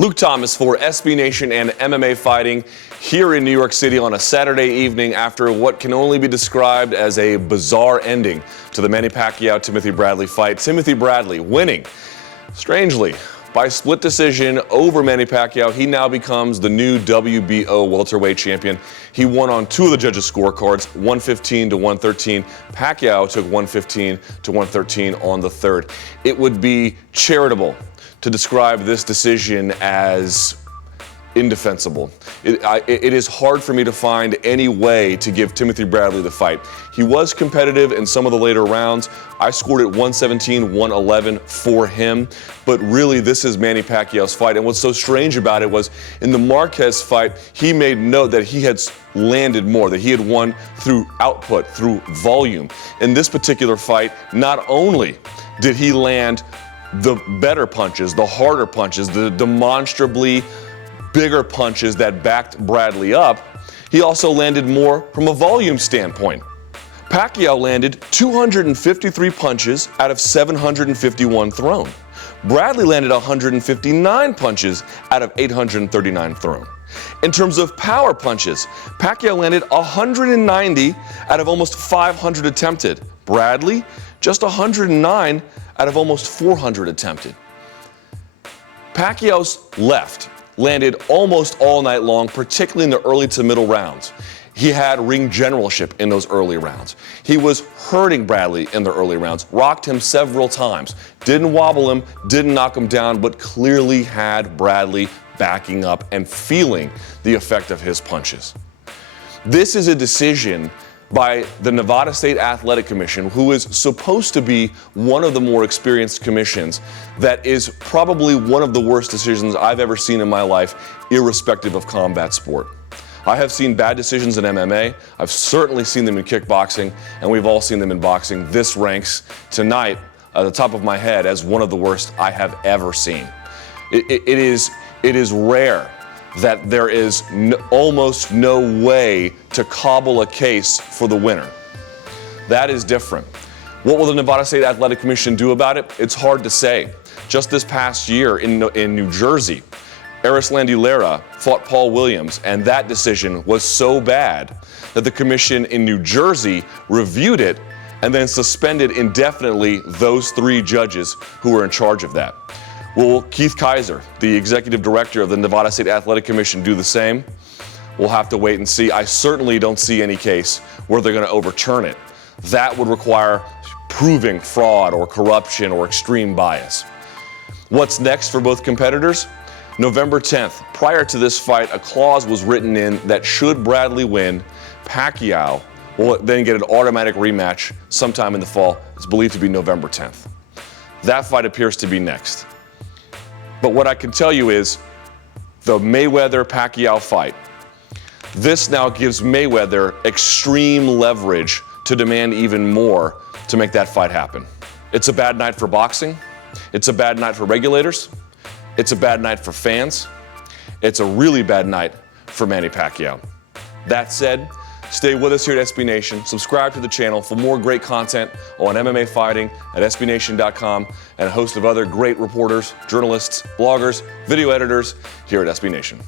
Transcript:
Luke Thomas for SB Nation and MMA Fighting here in New York City on a Saturday evening after what can only be described as a bizarre ending to the Manny Pacquiao-Timothy Bradley fight. Timothy Bradley winning, strangely, by split decision over Manny Pacquiao. He now becomes the new WBO welterweight champion. He won on two of the judges' scorecards, 115 to 113. Pacquiao took 115 to 113 on the third. It would be charitable to describe this decision as indefensible. It is hard for me to find any way to give Timothy Bradley the fight. He was competitive in some of the later rounds. I scored it 117, 111 for him, but really this is Manny Pacquiao's fight. And what's so strange about it was in the Marquez fight, he made note that he had landed more, that he had won through output, through volume. In this particular fight, not only did he land the better punches, the harder punches, the demonstrably bigger punches that backed Bradley up, he also landed more from a volume standpoint. Pacquiao landed 253 punches out of 751 thrown. Bradley landed 159 punches out of 839 thrown. In terms of power punches, Pacquiao landed 190 out of almost 500 attempted. Bradley, just 109 out of almost 400 attempted. Pacquiao's left landed almost all night long, particularly in the early to middle rounds. He had ring generalship in those early rounds. He was hurting Bradley in the early rounds, rocked him several times, didn't wobble him, didn't knock him down, but clearly had Bradley backing up and feeling the effect of his punches. This is a decision by the Nevada State Athletic Commission, who is supposed to be one of the more experienced commissions, that is probably one of the worst decisions I've ever seen in my life, irrespective of combat sport. I have seen bad decisions in MMA, I've certainly seen them in kickboxing, and we've all seen them in boxing. This ranks tonight at the top of my head as one of the worst I have ever seen. It is rare that there is almost no way to cobble a case for the winner. That is different. What will the Nevada State Athletic Commission do about it? It's hard to say. Just this past year in New Jersey, Erislandy Lara fought Paul Williams, and that decision was so bad that the commission in New Jersey reviewed it and then suspended indefinitely those three judges who were in charge of that. Will Keith Kaiser, the executive director of the Nevada State Athletic Commission, do the same? We'll have to wait and see. I certainly don't see any case where they're going to overturn it. That would require proving fraud or corruption or extreme bias. What's next for both competitors? November 10th, prior to this fight, a clause was written in that should Bradley win, Pacquiao will then get an automatic rematch sometime in the fall. It's believed to be November 10th. That fight appears to be next. But what I can tell you is the Mayweather-Pacquiao fight, this now gives Mayweather extreme leverage to demand even more to make that fight happen. It's a bad night for boxing. It's a bad night for regulators. It's a bad night for fans. It's a really bad night for Manny Pacquiao. That said, stay with us here at SB Nation. Subscribe to the channel for more great content on MMA fighting at SBNation.com and a host of other great reporters, journalists, bloggers, video editors here at SB Nation.